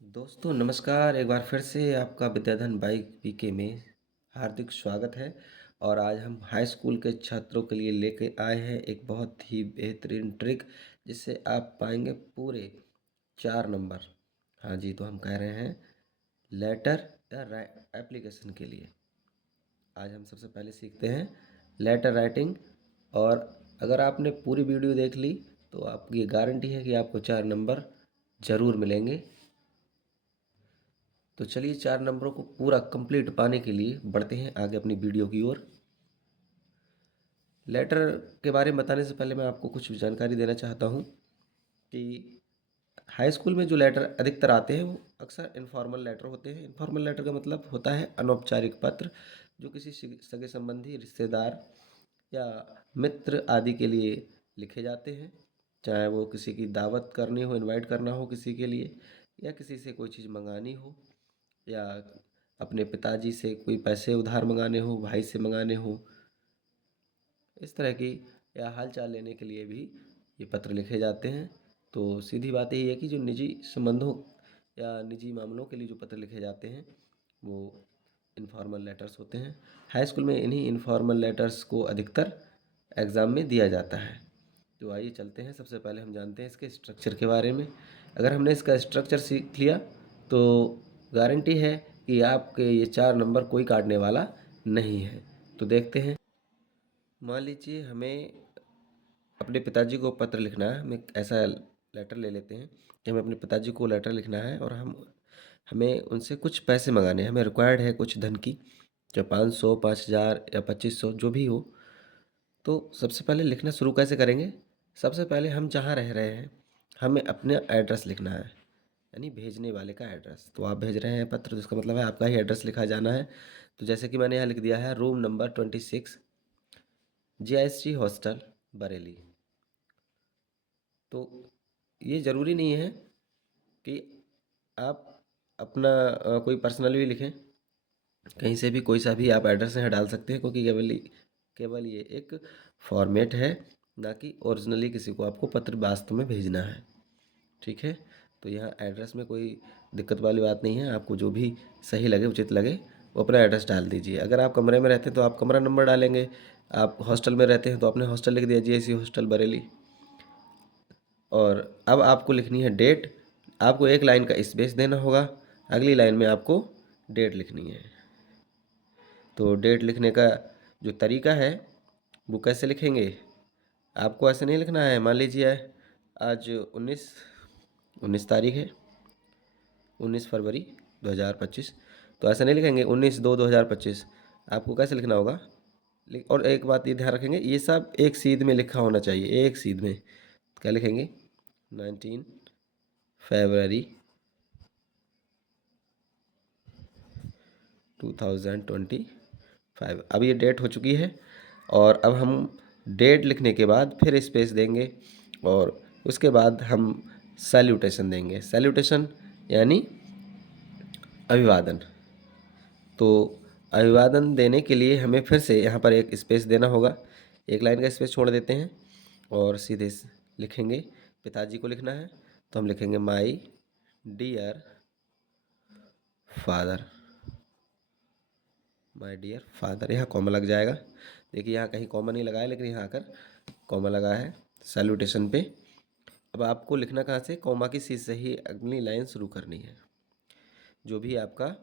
दोस्तों नमस्कार। एक बार फिर से आपका विद्याधन बाइक पीके में हार्दिक स्वागत है। और आज हम हाई स्कूल के छात्रों के लिए लेके आए हैं एक बहुत ही बेहतरीन ट्रिक, जिससे आप पाएंगे पूरे 4 नंबर। हाँ जी, तो हम कह रहे हैं लेटर या एप्लीकेशन के लिए। आज हम सबसे पहले सीखते हैं लेटर राइटिंग। और अगर आपने पूरी वीडियो देख ली तो आपकी गारंटी है कि आपको 4 नंबर ज़रूर मिलेंगे। तो चलिए 4 नंबरों को पूरा कंप्लीट पाने के लिए बढ़ते हैं आगे अपनी वीडियो की ओर। लेटर के बारे में बताने से पहले मैं आपको कुछ जानकारी देना चाहता हूँ कि हाई स्कूल में जो लेटर अधिकतर आते हैं वो अक्सर इनफॉर्मल लेटर होते हैं। इनफॉर्मल लेटर का मतलब होता है अनौपचारिक पत्र, जो किसी सगे संबंधी, रिश्तेदार या मित्र आदि के लिए लिखे जाते हैं। चाहे वो किसी की दावत करनी हो, इनवाइट करना हो किसी के लिए, या किसी से कोई चीज़ मंगानी हो, या अपने पिताजी से कोई पैसे उधार मंगाने हो, भाई से मंगाने हो, इस तरह की, या हाल चाल लेने के लिए भी ये पत्र लिखे जाते हैं। तो सीधी बात यही है कि जो निजी संबंधों या निजी मामलों के लिए जो पत्र लिखे जाते हैं वो इनफॉर्मल लेटर्स होते हैं। हाई स्कूल में इन्हीं इनफॉर्मल लेटर्स को अधिकतर एग्ज़ाम में दिया जाता है। तो आइए चलते हैं, सबसे पहले हम जानते हैं इसके स्ट्रक्चर के बारे में। अगर हमने इसका स्ट्रक्चर सीख लिया तो गारंटी है कि आपके ये 4 नंबर कोई काटने वाला नहीं है। तो देखते हैं। मान लीजिए हमें अपने पिताजी को पत्र लिखना है। हम एक ऐसा लेटर ले लेते हैं कि हमें अपने पिताजी को लेटर लिखना है और हमें उनसे कुछ पैसे मंगाने हैं। हमें रिक्वायर्ड है कुछ धन की, चाहे 500, 5,000 या 2,500 जो भी हो। तो सबसे पहले लिखना शुरू कैसे करेंगे? सबसे पहले हम जहाँ रह रहे हैं हमें अपना एड्रेस लिखना है, यानी भेजने वाले का एड्रेस। तो आप भेज रहे हैं पत्र, तो इसका मतलब है आपका ही एड्रेस लिखा जाना है। तो जैसे कि मैंने यहाँ लिख दिया है, room number 26, JIC hostel, Bareilly. तो ये ज़रूरी नहीं है कि आप अपना कोई पर्सनल भी लिखें। कहीं से भी कोई सा भी आप एड्रेस यहाँ डाल सकते हैं, क्योंकि केवल ये एक फॉर्मेट है, ना कि ओरिजिनली किसी को आपको पत्र वास्तव में भेजना है। ठीक है, तो यहाँ एड्रेस में कोई दिक्कत वाली बात नहीं है। आपको जो भी सही लगे, उचित लगे, वो अपना एड्रेस डाल दीजिए। अगर आप कमरे में रहते हैं तो आप कमरा नंबर डालेंगे। आप हॉस्टल में रहते हैं तो आपने हॉस्टल लिख दिया, JIC हॉस्टल बरेली। और अब आपको लिखनी है डेट। आपको एक लाइन का स्पेस देना होगा, अगली लाइन में आपको डेट लिखनी है। तो डेट लिखने का जो तरीका है वो कैसे लिखेंगे? आपको ऐसे नहीं लिखना है। मान लीजिए आज 19 तारीख है, 19 फरवरी 2025। तो ऐसा नहीं लिखेंगे 19/2/2025। आपको कैसे लिखना होगा? और एक बात ये ध्यान रखेंगे, ये सब एक सीध में लिखा होना चाहिए, एक सीध में। क्या लिखेंगे? 19 फरवरी 2025। अब ये डेट हो चुकी है। और अब हम डेट लिखने के बाद फिर स्पेस देंगे, और उसके बाद हम सैल्यूटेशन देंगे। सैल्यूटेशन यानी अभिवादन। तो अभिवादन देने के लिए हमें फिर से यहाँ पर एक स्पेस देना होगा। एक लाइन का स्पेस छोड़ देते हैं और सीधे लिखेंगे, पिताजी को लिखना है तो हम लिखेंगे my dear father. My dear father, यहाँ कॉमा लग जाएगा। देखिए यहाँ कहीं कॉमा नहीं लगा है, लेकिन यहाँ आकर कॉमा लगा है सैल्यूटेशन पे। अब आपको लिखना कहाँ से? कॉमा की सीध से ही अगली लाइन शुरू करनी है, जो भी आपका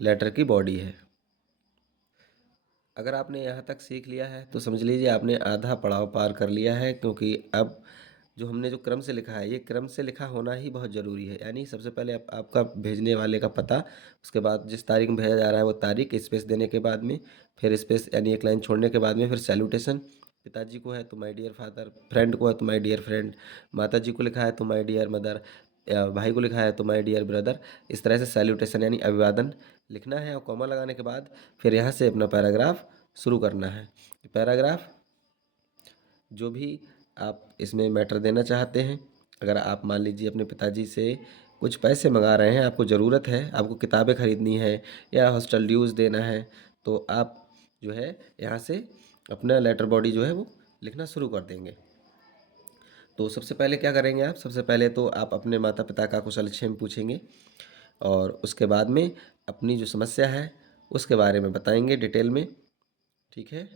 लेटर की बॉडी है। अगर आपने यहाँ तक सीख लिया है तो समझ लीजिए आपने आधा पड़ाव पार कर लिया है, क्योंकि अब जो हमने जो क्रम से लिखा है, ये क्रम से लिखा होना ही बहुत ज़रूरी है। यानी सबसे पहले आपका भेजने वाले का पता, उसके बाद जिस तारीख में भेजा जा रहा है वो तारीख, स्पेस देने के बाद में फिर स्पेस यानी एक लाइन छोड़ने के बाद में फिर सैल्यूटेशन। पिताजी को है तो माय डियर फादर, फ्रेंड को है तो माय डियर फ्रेंड, माता जी को लिखा है तो माय डियर मदर, या भाई को लिखा है तो माय डियर ब्रदर। इस तरह से सैल्यूटेशन यानी अभिवादन लिखना है, और कॉमा लगाने के बाद फिर यहाँ से अपना पैराग्राफ शुरू करना है। पैराग्राफ जो भी आप इसमें मैटर देना चाहते हैं। अगर आप मान लीजिए अपने पिताजी से कुछ पैसे मंगा रहे हैं, आपको ज़रूरत है, आपको किताबें खरीदनी है या हॉस्टल ड्यूज़ देना है, तो आप जो है यहाँ से अपना लेटर बॉडी जो है वो लिखना शुरू कर देंगे। तो सबसे पहले क्या करेंगे आप, सबसे पहले तो आप अपने माता पिता का कुशलक्षेम पूछेंगे और उसके बाद में अपनी जो समस्या है उसके बारे में बताएंगे डिटेल में। ठीक है।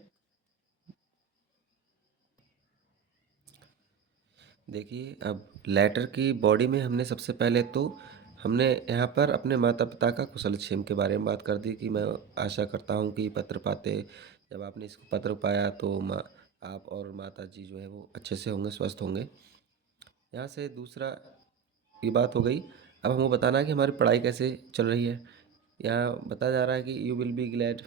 देखिए, अब लेटर की बॉडी में हमने सबसे पहले तो हमने यहाँ पर अपने माता पिता का कुशलक्षेम के बारे में बात कर दी कि मैं आशा करता हूँ कि पत्र पाते, जब आपने इसको पत्र पाया तो माँ, आप और माता जी जो है वो अच्छे से होंगे, स्वस्थ होंगे। यहाँ से दूसरा ये बात हो गई। अब हमको बताना है कि हमारी पढ़ाई कैसे चल रही है। यहाँ बताया जा रहा है कि you will be glad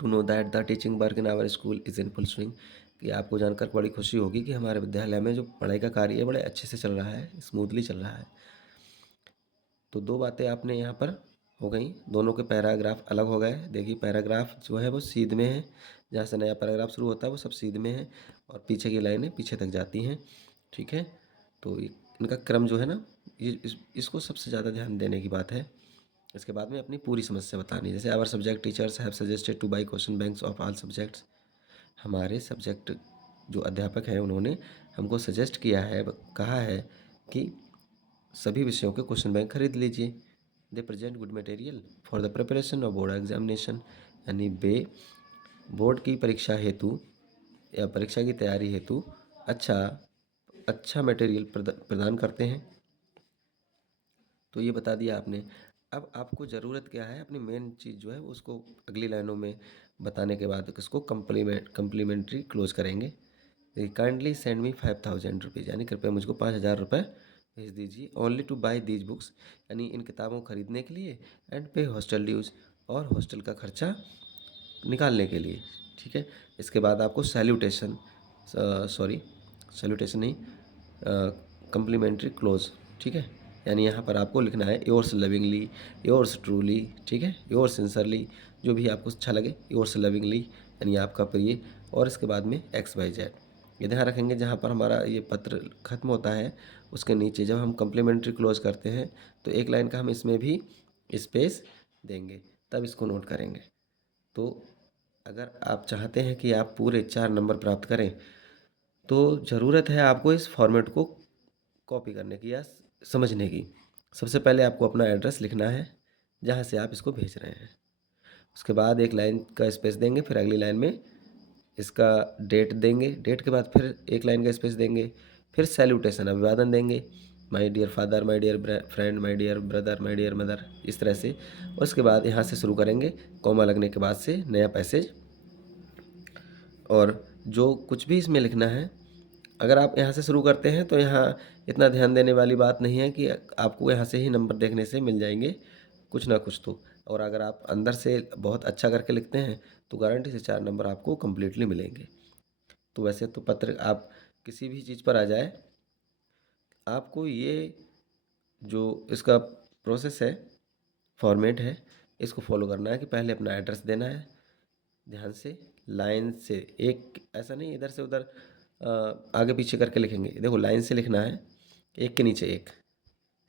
to know that the teaching work in our school is in full swing, कि आपको जानकर बड़ी खुशी होगी कि हमारे विद्यालय में जो पढ़ाई का कार्य है बड़े अच्छे से चल रहा है, स्मूथली चल रहा है। तो दो बातें आपने यहाँ पर हो गई, दोनों के पैराग्राफ अलग हो गए। देखिए, पैराग्राफ जो है वो सीध में है, जहाँ से नया पैराग्राफ शुरू होता है वो सब सीध में है और पीछे की लाइनें पीछे तक जाती हैं। ठीक है। तो इनका क्रम जो है ना, इसको सबसे ज़्यादा ध्यान देने की बात है। इसके बाद में अपनी पूरी समस्या बतानी है। जैसे our subject teachers have suggested to buy question banks of all subjects, हमारे सब्जेक्ट जो अध्यापक हैं उन्होंने हमको सजेस्ट किया है, कहा है कि सभी विषयों के क्वेश्चन बैंक खरीद लीजिए। दे present good material for the preparation of board examination, यानी वे बोर्ड की परीक्षा हेतु या परीक्षा की तैयारी हेतु अच्छा अच्छा मटेरियल प्रदान करते हैं। तो ये बता दिया आपने। अब आपको ज़रूरत क्या है, अपनी मेन चीज़ जो है उसको अगली लाइनों में बताने के बाद इसको कम्प्लीमेंट्री क्लोज करेंगे। काइंडली सेंड मी 5000 रुपीज़, यानी कृपया मुझको 5000 रुपये भेज दीजिए। Only two by these books, यानी इन किताबों को खरीदने के लिए। एंड पे हॉस्टल ड्यूज़, और हॉस्टल का खर्चा निकालने के लिए। ठीक है। इसके बाद आपको सैल्यूटेशन, सॉरी सैल्यूटेशन नहीं, कम्प्लीमेंट्री क्लोज। ठीक है। यानी यहाँ पर आपको लिखना है योर्स लविंगली, योर्स ट्रूली, ठीक है, योर्स सिंसरली, जो भी आपको अच्छा लगे, योर्स लविंगली यानी आपका प्रिय, और इसके बाद में XYZ। ये ध्यान रखेंगे, जहाँ पर हमारा ये पत्र ख़त्म होता है उसके नीचे जब हम कम्प्लीमेंट्री क्लोज करते हैं तो एक लाइन का हम इसमें भी स्पेस देंगे, तब इसको नोट करेंगे। तो अगर आप चाहते हैं कि आप पूरे 4 नंबर प्राप्त करें तो ज़रूरत है आपको इस फॉर्मेट को कॉपी करने की या समझने की। सबसे पहले आपको अपना एड्रेस लिखना है जहाँ से आप इसको भेज रहे हैं। उसके बाद एक लाइन का स्पेस देंगे, फिर अगली लाइन में इसका डेट देंगे, डेट के बाद फिर एक लाइन का स्पेस देंगे, फिर सैल्यूटेशन अभिवादन देंगे, my dear father, my dear friend, my dear brother, my dear mother, इस तरह से। उसके बाद यहाँ से शुरू करेंगे, कॉमा लगने के बाद से नया पैसेज। और जो कुछ भी इसमें लिखना है, अगर आप यहाँ से शुरू करते हैं तो यहाँ इतना ध्यान देने वाली बात नहीं है कि आपको यहाँ से ही नंबर देखने से मिल जाएंगे कुछ ना कुछ तो। और अगर आप अंदर से बहुत अच्छा करके लिखते हैं तो गारंटी से 4 नंबर आपको कम्प्लीटली मिलेंगे। तो वैसे तो पत्र आप किसी भी चीज़ पर आ जाए, आपको ये जो इसका प्रोसेस है, फॉर्मेट है, इसको फॉलो करना है कि पहले अपना एड्रेस देना है ध्यान से, लाइन से, एक ऐसा नहीं इधर से उधर आगे पीछे करके लिखेंगे। देखो, लाइन से लिखना है, एक के नीचे एक,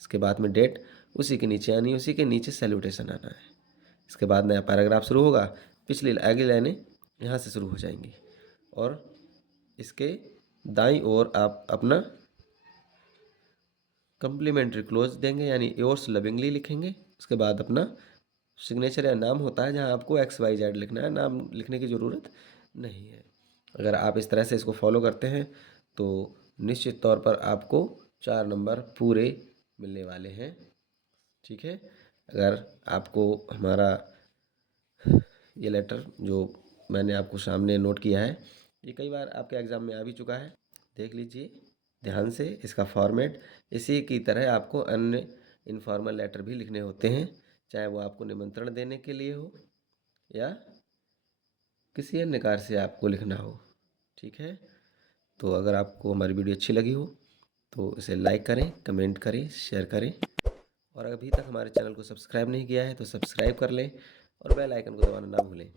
इसके बाद में डेट, उसी के नीचे यानी उसी के नीचे सैल्यूटेशन आना है। इसके बाद नया पैराग्राफ शुरू होगा, पिछली आगे लाइनें यहाँ से शुरू हो जाएंगी और इसके दाईं ओर आप अपना कम्प्लीमेंट्री क्लोज देंगे, यानी योर्स लविंगली लिखेंगे। उसके बाद अपना सिग्नेचर या नाम होता है, जहाँ आपको XYZ लिखना है, नाम लिखने की ज़रूरत नहीं है। अगर आप इस तरह से इसको फॉलो करते हैं तो निश्चित तौर पर आपको 4 नंबर पूरे मिलने वाले हैं। ठीक है। अगर आपको हमारा ये लेटर जो मैंने आपको सामने नोट किया है, ये कई बार आपके एग्ज़ाम में आ भी चुका है, देख लीजिए ध्यान से। इसका फॉर्मेट इसी की तरह आपको अन्य इनफॉर्मल लेटर भी लिखने होते हैं, चाहे वो आपको निमंत्रण देने के लिए हो या किसी अन्य कार्य से आपको लिखना हो। ठीक है। तो अगर आपको हमारी वीडियो अच्छी लगी हो तो इसे लाइक करें, कमेंट करें, शेयर करें, और अभी तक हमारे चैनल को सब्सक्राइब नहीं किया है तो सब्सक्राइब कर लें और बेल आइकन को दबाना ना भूलें।